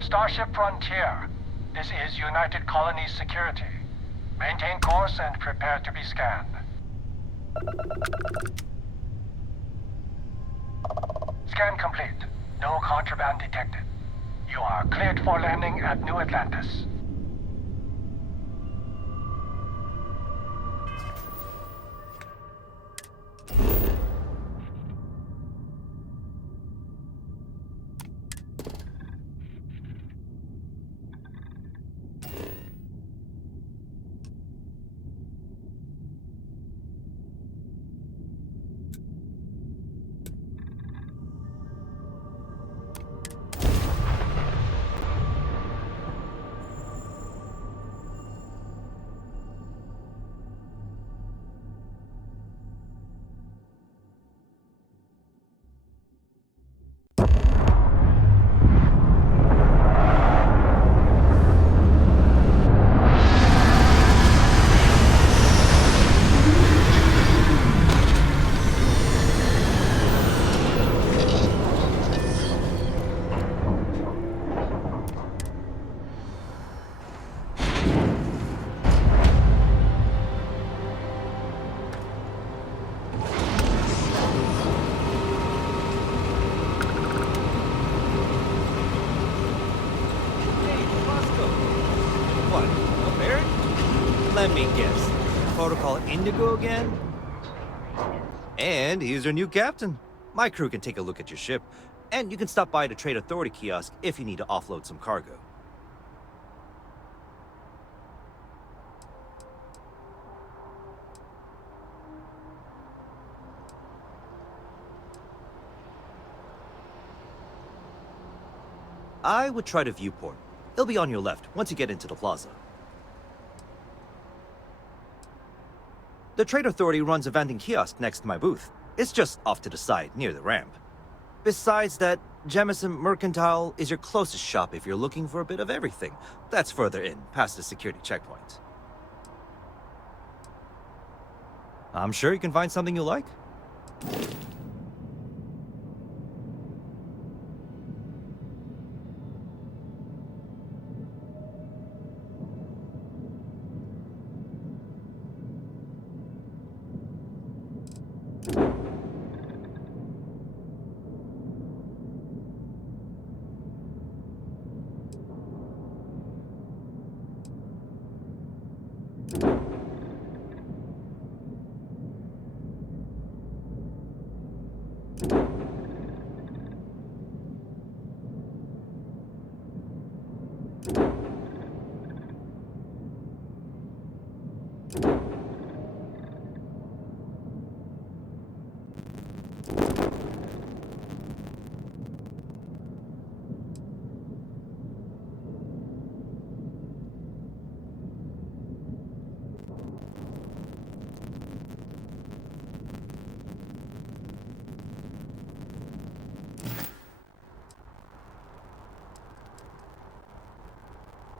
Starship Frontier. This is United Colonies Security. Maintain course and prepare to be scanned. Scan complete. No contraband detected. You are cleared for landing at New Atlantis. Let me guess. Protocol Indigo again? And he's your new captain. My crew can take a look at your ship, and you can stop by the Trade Authority kiosk if you need to offload some cargo. I would try the viewport. It'll be on your left once you get into the plaza. The Trade Authority runs a vending kiosk next to my booth. It's just off to the side, near the ramp. Besides that, Jemison Mercantile is your closest shop if you're looking for a bit of everything. That's further in, past the security checkpoint. I'm sure you can find something you like.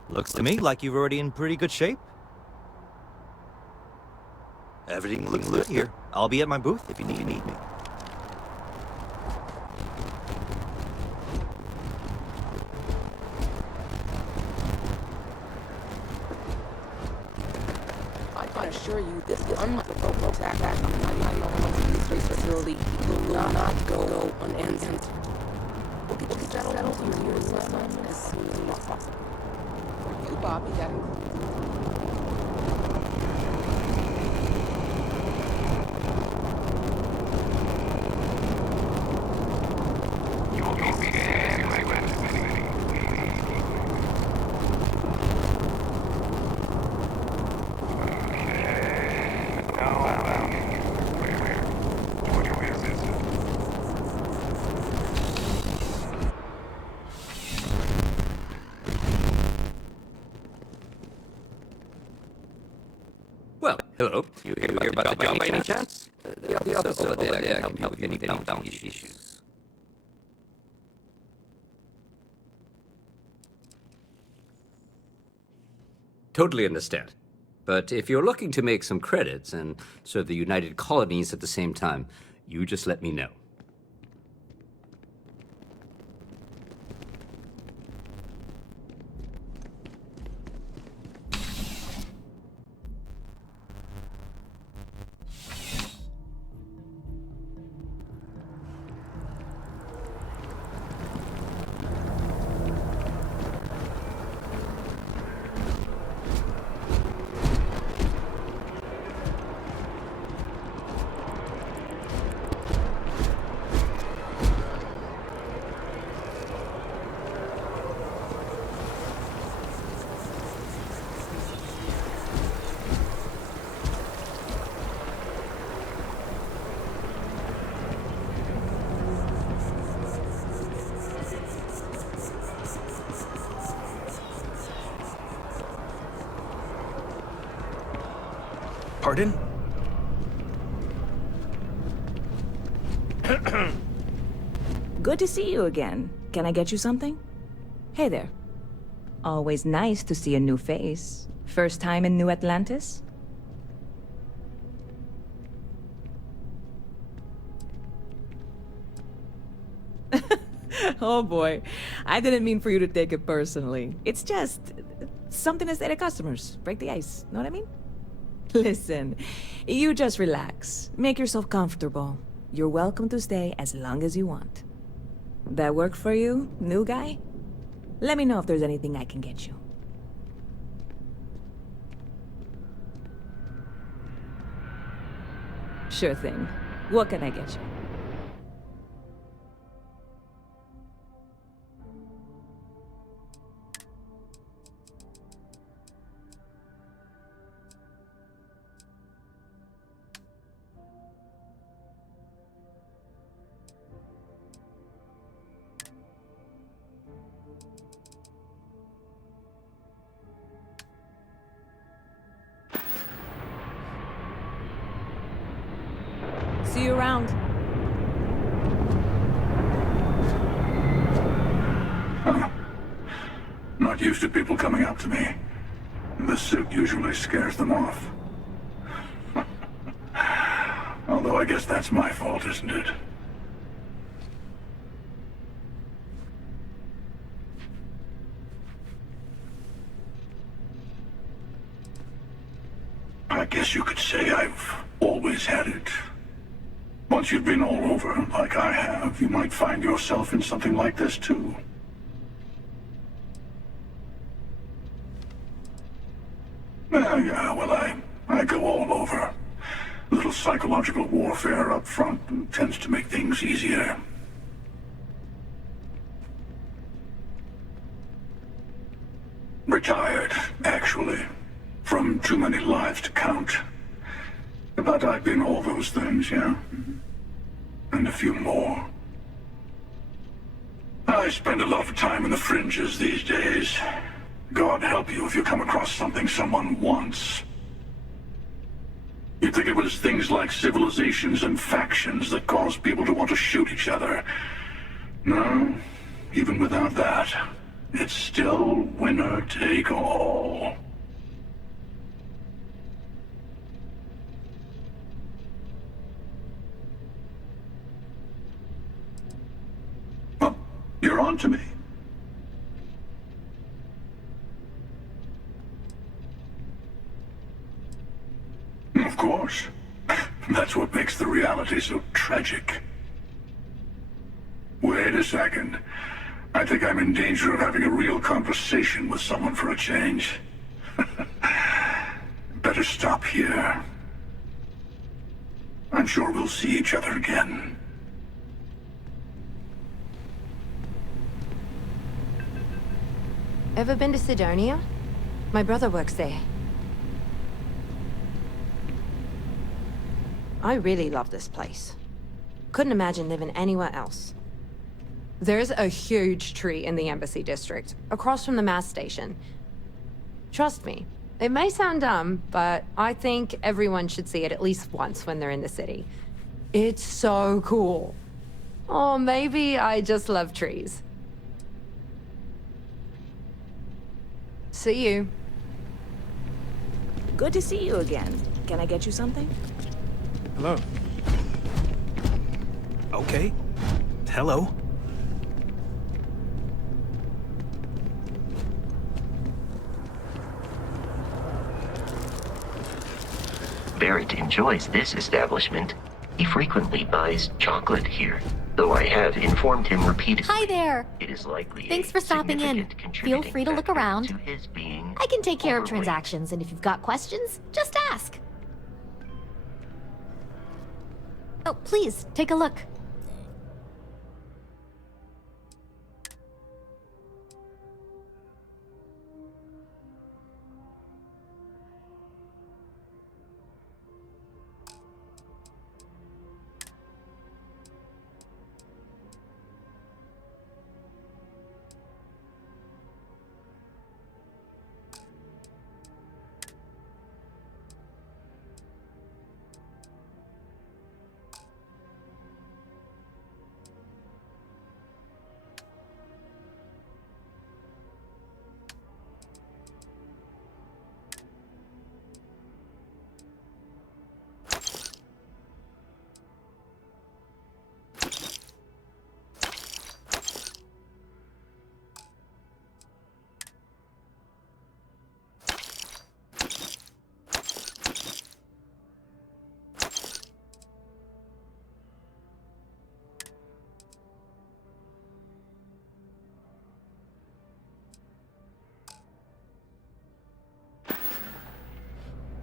Looks to me like you're already in pretty good shape. Everything looks good here. I'll be at my booth if you need me. I can assure you this is unprovoked attack on this facility will not go unanswered. We'll get you settled into your assignment as soon as possible. For you, Bobby, that includes... Well, hello. You hear about the job by any chance? The office over there can help with any bounty issues. Totally understand. But if you're looking to make some credits and serve the United Colonies at the same time, you just let me know. Pardon? Good to see you again. Can I get you something? Hey there. Always nice to see a new face. First time in New Atlantis? Oh boy. I didn't mean for you to take it personally. It's just something to say to customers. Break the ice. Know what I mean? Listen, you just relax. Make yourself comfortable. You're welcome to stay as long as you want. That work for you, new guy? Let me know if there's anything I can get you. Sure thing. What can I get you? See you around. Not used to people coming up to me. The suit usually scares them off. Although I guess that's my fault, isn't it? I guess you could say I've always had it. Once you've been all over, like I have, you might find yourself in something like this, too. Yeah, well, I go all over. A little psychological warfare up front tends to make things easier. Retired, actually. From too many lives to count. But I've been all those things, yeah? And a few more. I spend a lot of time in the fringes these days. God help you if you come across something someone wants. You'd think it was things like civilizations and factions that cause people to want to shoot each other. No, even without that, it's still winner take all. Oh, you're on to me. Of course. That's what makes the reality so tragic. Wait a second. I think I'm in danger of having a real conversation with someone for a change. Better stop here. I'm sure we'll see each other again. Ever been to Sidonia? My brother works there. I really love this place. Couldn't imagine living anywhere else. There's a huge tree in the Embassy District, across from the mass station. Trust me, it may sound dumb, but I think everyone should see it at least once when they're in the city. It's so cool. Or maybe I just love trees. See you. Good to see you again. Can I get you something? Hello. Okay. Hello. Barrett enjoys this establishment. He frequently buys chocolate here, though I have informed him repeatedly. Hi there. It is likely Thanks a for stopping in. significant Feel contributing free to look factor around. to his being I can take care of overweight. transactions, and if you've got questions, just ask. Oh, please, take a look.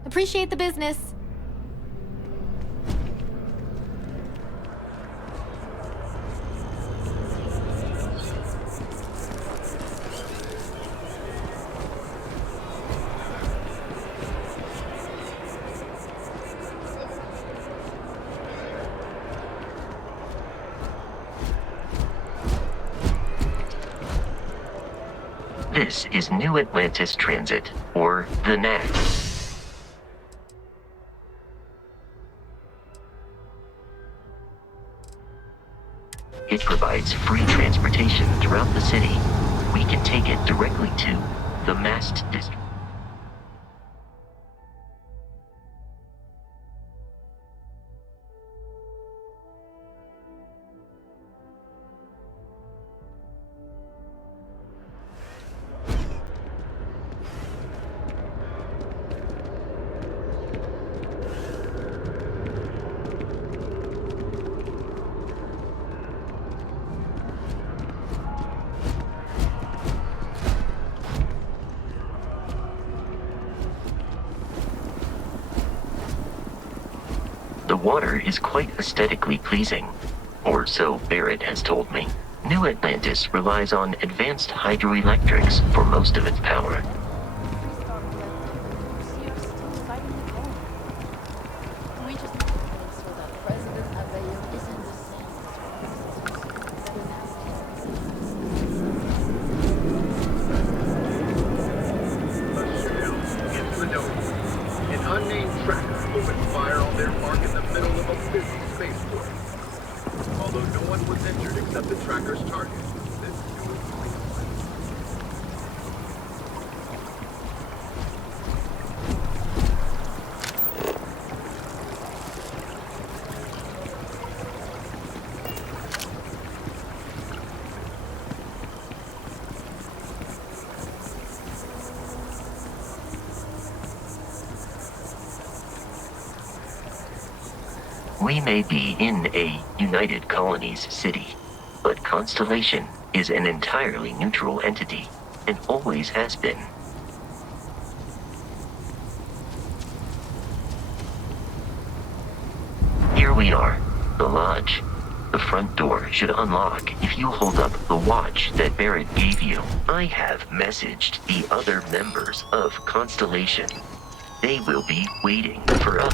Appreciate the business. This is New Atlantis Transit, or the NAT. It provides free transportation throughout the city. We can take it directly to the Mast District. The water is quite aesthetically pleasing, or so Barrett has told me. New Atlantis relies on advanced hydroelectrics for most of its power. An unnamed tracker opened fire on their mark in the middle of a busy spaceport. Although no one was injured except the tracker's target. We may be in a United Colonies city, but Constellation is an entirely neutral entity, and always has been. Here we are, the lodge. The front door should unlock if you hold up the watch that Barrett gave you. I have messaged the other members of Constellation. They will be waiting for us.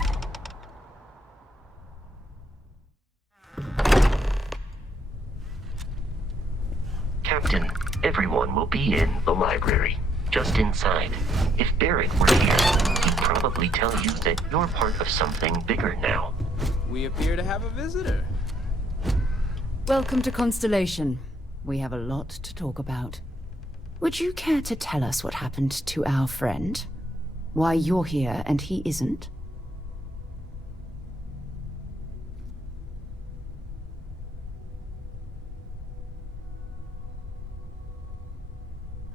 Captain, everyone will be in the library, just inside. If Barrett were here, he'd probably tell you that you're part of something bigger now. We appear to have a visitor. Welcome to Constellation. We have a lot to talk about. Would you care to tell us what happened to our friend? Why you're here and he isn't?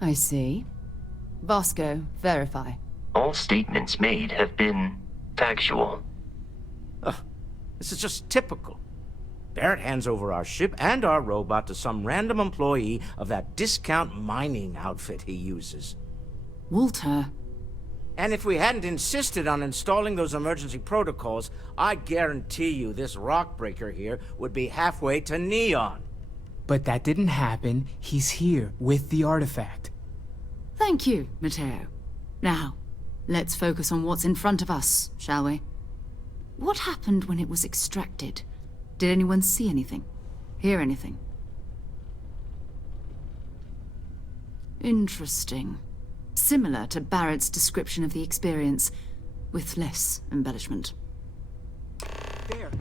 I see. Vasco, verify. All statements made have been factual. This is just typical. Barrett hands over our ship and our robot to some random employee of that discount mining outfit he uses. Walter. And if we hadn't insisted on installing those emergency protocols, I guarantee you this rock breaker here would be halfway to Neon. But that didn't happen. He's here with the artifact. Thank you, Matteo. Now, let's focus on what's in front of us, shall we? What happened when it was extracted? Did anyone see anything? Hear anything? Interesting. Similar to Barrett's description of the experience, with less embellishment. There.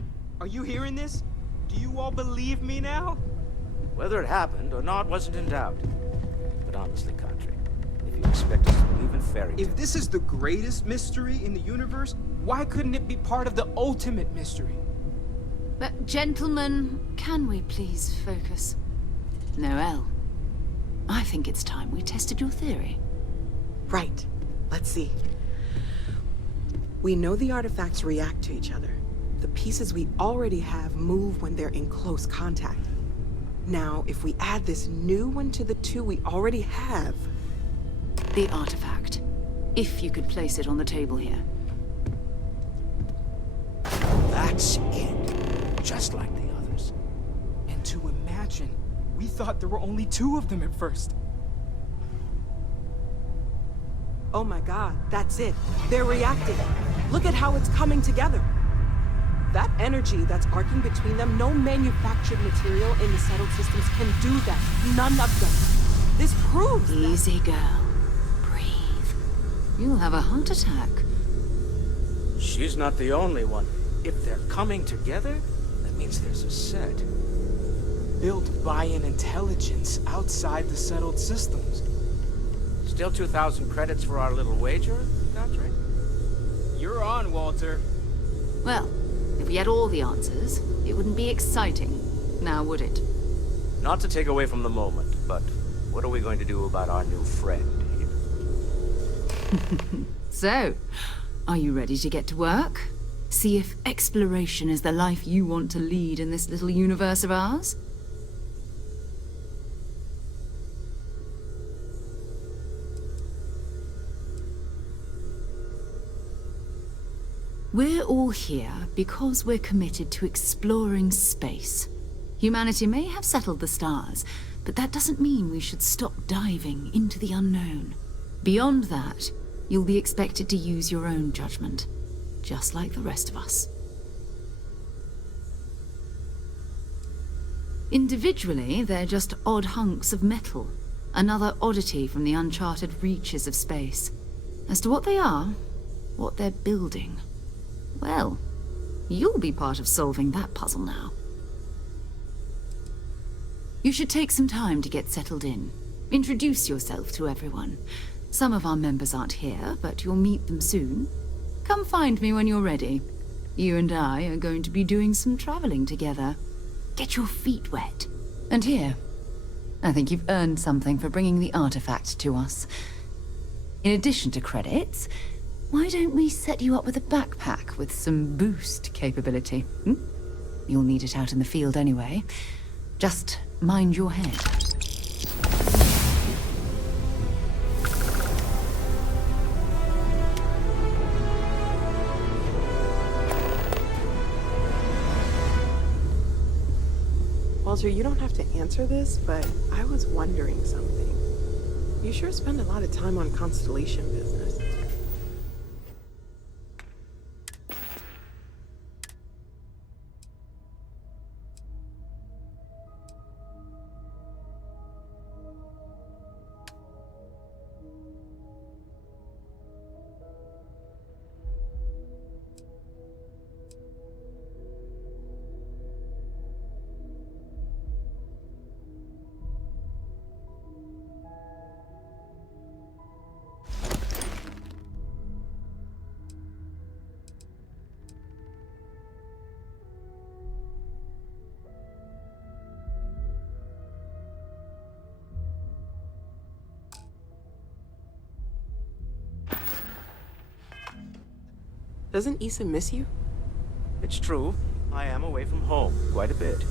Are you hearing this? Do you all believe me now? Whether it happened or not wasn't in doubt. But honestly, Country, if you expect us to believe in fairy tales... If this is the greatest mystery in the universe, why couldn't it be part of the ultimate mystery? But gentlemen, can we please focus? Noelle, I think it's time we tested your theory. Right. Let's see. We know the artifacts react to each other. The pieces we already have move when they're in close contact. Now, if we add this new one to the two we already have... The artifact. If you could place it on the table here. That's it. Just like the others. And to imagine, we thought there were only 2 of them at first. Oh my god, that's it. They're reacting. Look at how it's coming together. That energy that's arcing between them, no manufactured material in the settled systems can do that. None of them. This proves that. Easy, girl. Breathe. You'll have a heart attack. She's not the only one. If they're coming together, that means there's a set. Built by an intelligence outside the settled systems. Still 2,000 credits for our little wager, Country? You're on, Walter. Well, if we had all the answers, it wouldn't be exciting, now would it? Not to take away from the moment, but what are we going to do about our new friend here? So, are you ready to get to work? See if exploration is the life you want to lead in this little universe of ours? We're all here because we're committed to exploring space. Humanity may have settled the stars, but that doesn't mean we should stop diving into the unknown. Beyond that, you'll be expected to use your own judgment, just like the rest of us. Individually, they're just odd hunks of metal, another oddity from the uncharted reaches of space. As to what they are, what they're building, well, you'll be part of solving that puzzle now. You should take some time to get settled in. Introduce yourself to everyone. Some of our members aren't here, but you'll meet them soon. Come find me when you're ready. You and I are going to be doing some traveling together. Get your feet wet. And here, I think you've earned something for bringing the artifact to us. In addition to credits, why don't we set you up with a backpack with some boost capability? You'll need it out in the field anyway. Just mind your head. Walter, you don't have to answer this, but I was wondering something. You sure spend a lot of time on Constellation business. Doesn't Issa miss you? It's true. I am away from home quite a bit.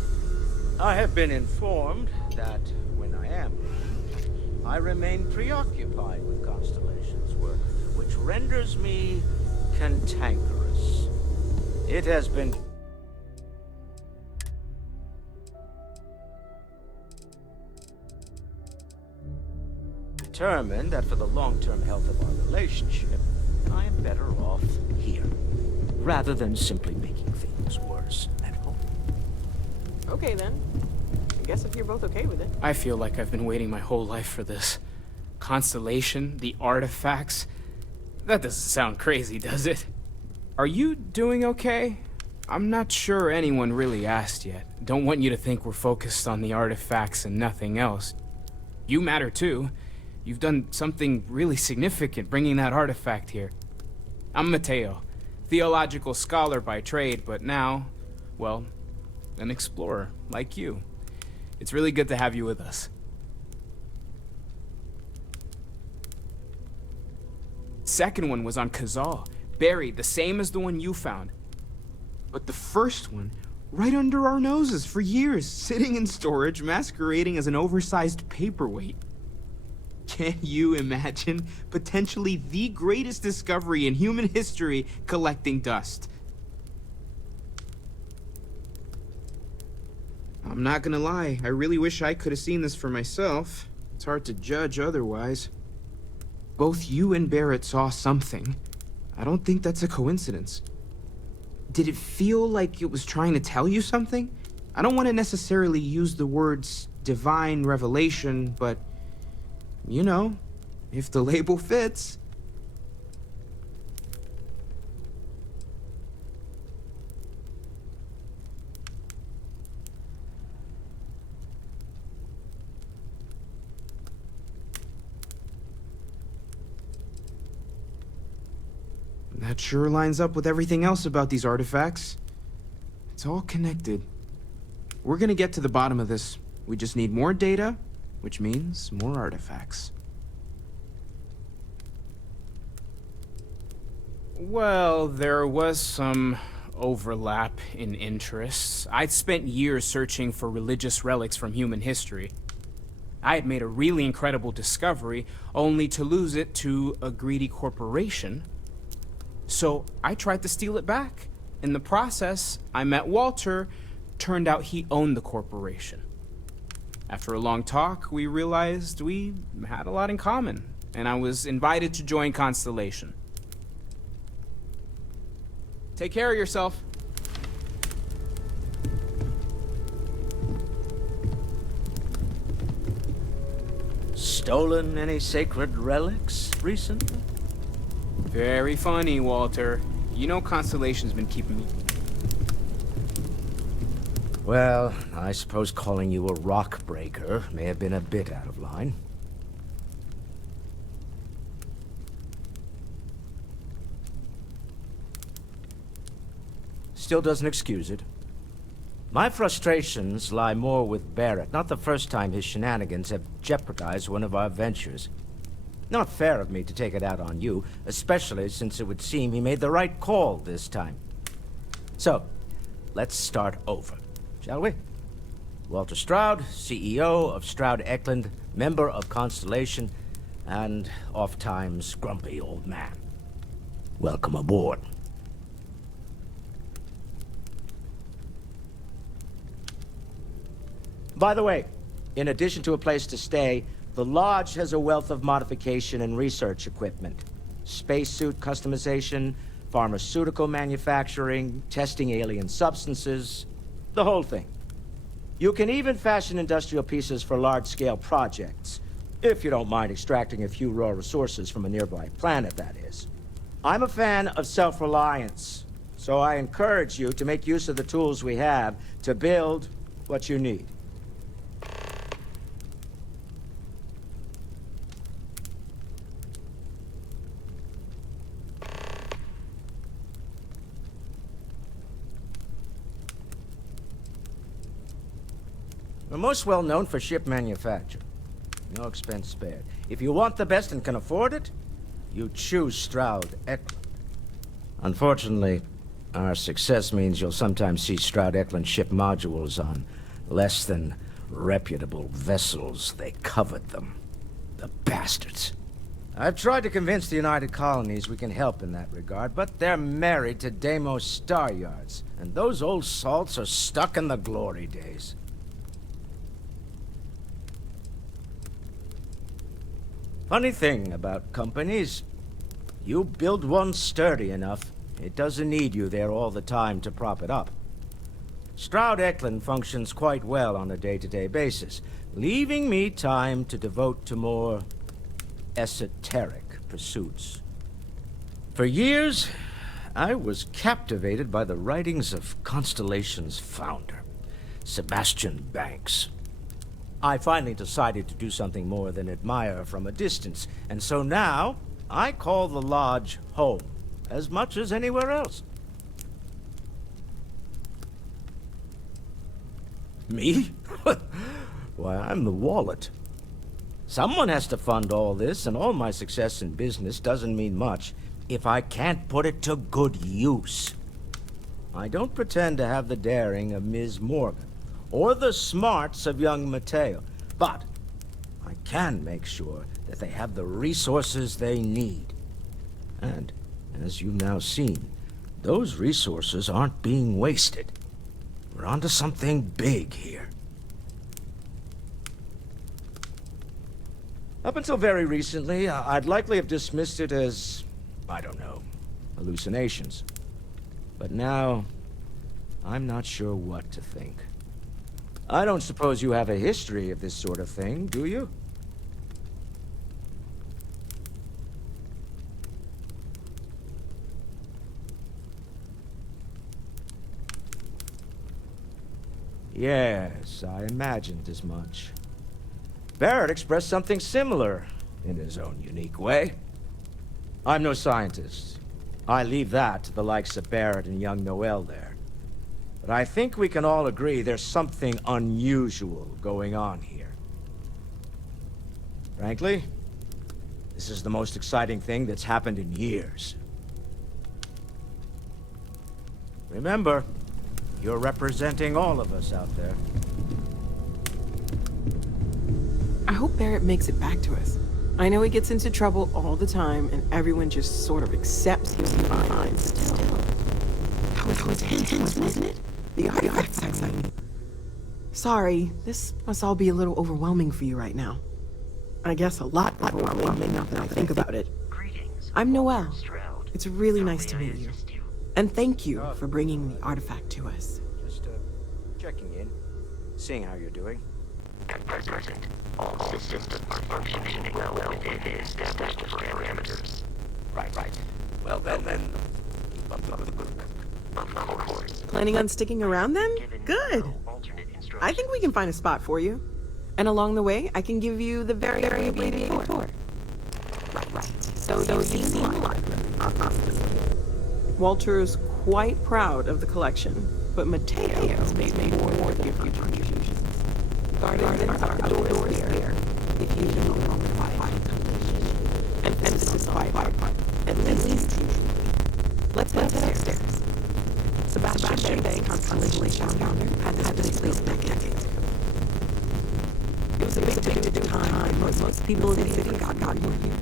I have been informed that when I am, I remain preoccupied with Constellation's work, which renders me cantankerous. It has been determined that for the long-term health of our relationship, I am better off here, rather than simply making things worse at home. Okay then. I guess if you're both okay with it. I feel like I've been waiting my whole life for this. Constellation, the artifacts. That doesn't sound crazy, does it? Are you doing okay? I'm not sure anyone really asked yet. Don't want you to think we're focused on the artifacts and nothing else. You matter too. You've done something really significant bringing that artifact here. I'm Mateo, theological scholar by trade, but now, well, an explorer like you. It's really good to have you with us. Second one was on Kazal, buried, the same as the one you found. But the first one, right under our noses for years, sitting in storage, masquerading as an oversized paperweight. Can you imagine potentially the greatest discovery in human history collecting dust? I'm not gonna lie, I really wish I could have seen this for myself. It's hard to judge otherwise. Both you and Barrett saw something. I don't think that's a coincidence. Did it feel like it was trying to tell you something? I don't want to necessarily use the words divine revelation, but you know, if the label fits. That sure lines up with everything else about these artifacts. It's all connected. We're gonna get to the bottom of this. We just need more data, which means more artifacts. Well, there was some overlap in interests. I'd spent years searching for religious relics from human history. I had made a really incredible discovery, only to lose it to a greedy corporation. So I tried to steal it back. In the process, I met Walter. Turned out he owned the corporation. After a long talk, we realized we had a lot in common, and I was invited to join Constellation. Take care of yourself. Stolen any sacred relics recently? Very funny, Walter. You know Constellation's been keeping me... Well, I suppose calling you a rock breaker may have been a bit out of line. Still doesn't excuse it. My frustrations lie more with Barrett. Not the first time his shenanigans have jeopardized one of our ventures. Not fair of me to take it out on you, especially since it would seem he made the right call this time. So, let's start over, shall we? Walter Stroud, CEO of Stroud Eklund, member of Constellation, and oft-times grumpy old man. Welcome aboard. By the way, in addition to a place to stay, the Lodge has a wealth of modification and research equipment. Spacesuit customization, pharmaceutical manufacturing, testing alien substances, the whole thing. You can even fashion industrial pieces for large-scale projects, if you don't mind extracting a few raw resources from a nearby planet, that is. I'm a fan of self-reliance, so I encourage you to make use of the tools we have to build what you need. We're most well known for ship manufacture. No expense spared. If you want the best and can afford it, you choose Stroud Eklund. Unfortunately, our success means you'll sometimes see Stroud-Eklund ship modules on less than reputable vessels. They covet them. The bastards. I've tried to convince the United Colonies we can help in that regard, but they're married to Deimos Star Yards, and those old salts are stuck in the glory days. Funny thing about companies, you build one sturdy enough, it doesn't need you there all the time to prop it up. Stroud-Eklund functions quite well on a day-to-day basis, leaving me time to devote to more esoteric pursuits. For years, I was captivated by the writings of Constellation's founder, Sebastian Banks. I finally decided to do something more than admire from a distance, and so now I call the Lodge home as much as anywhere else. Me? Why, I'm the wallet. Someone has to fund all this, and all my success in business doesn't mean much if I can't put it to good use. I don't pretend to have the daring of Ms. Morgan, or the smarts of young Mateo, but I can make sure that they have the resources they need. And, as you've now seen, those resources aren't being wasted. We're onto something big here. Up until very recently, I'd likely have dismissed it as, I don't know, hallucinations. But now, I'm not sure what to think. I don't suppose you have a history of this sort of thing, do you? Yes, I imagined as much. Barrett expressed something similar, in his own unique way. I'm no scientist. I leave that to the likes of Barrett and young Noel there. But I think we can all agree there's something unusual going on here. Frankly, this is the most exciting thing that's happened in years. Remember, you're representing all of us out there. I hope Barrett makes it back to us. I know he gets into trouble all the time, and everyone just sort of accepts his fines. Still, how intense, wasn't it? The artifacts, I mean. Sorry, this must all be a little overwhelming for you right now. I guess a lot overwhelming now that I think about it. I'm Noel. It's really nice to meet you. And thank you for bringing the artifact to us. Just, checking in, seeing how you're doing. At present, all systems are functioning well within the established parameters. Right. Well, then. Of course. Planning on sticking around then? Good. I think we can find a spot for you. And along the way, I can give you the very abbreviated tour. Right. So you seem like Walter's quite proud of the collection, but Mateo's made more of your contributions. Gardens are outdoors here, if you know why. And this is quiet part, at least usually. Let's head upstairs. Sebastian Banks, Constellation founder, had this place back decades ago. It was a big time. Most people in the city got more here.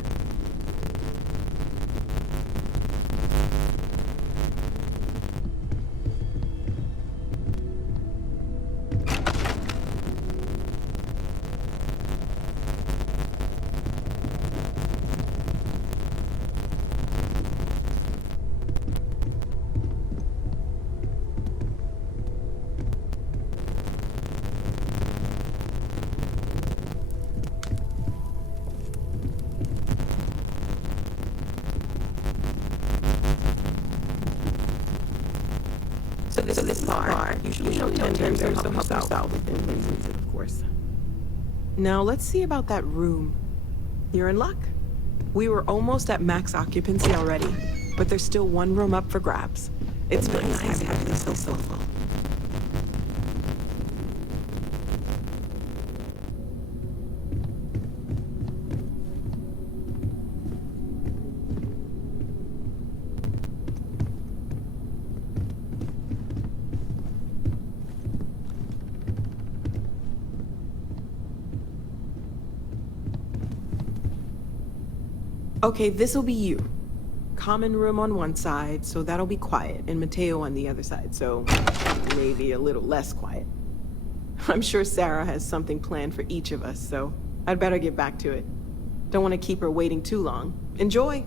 So this bar usually there's the hub south within reason, of course. Now let's see about that room. You're in luck. We were almost at max occupancy already, but there's still one room up for grabs. It's really nice having this so full. Okay, this'll be you. Common room on one side, so that'll be quiet, and Mateo on the other side, so maybe a little less quiet. I'm sure Sarah has something planned for each of us, so I'd better get back to it. Don't want to keep her waiting too long. Enjoy!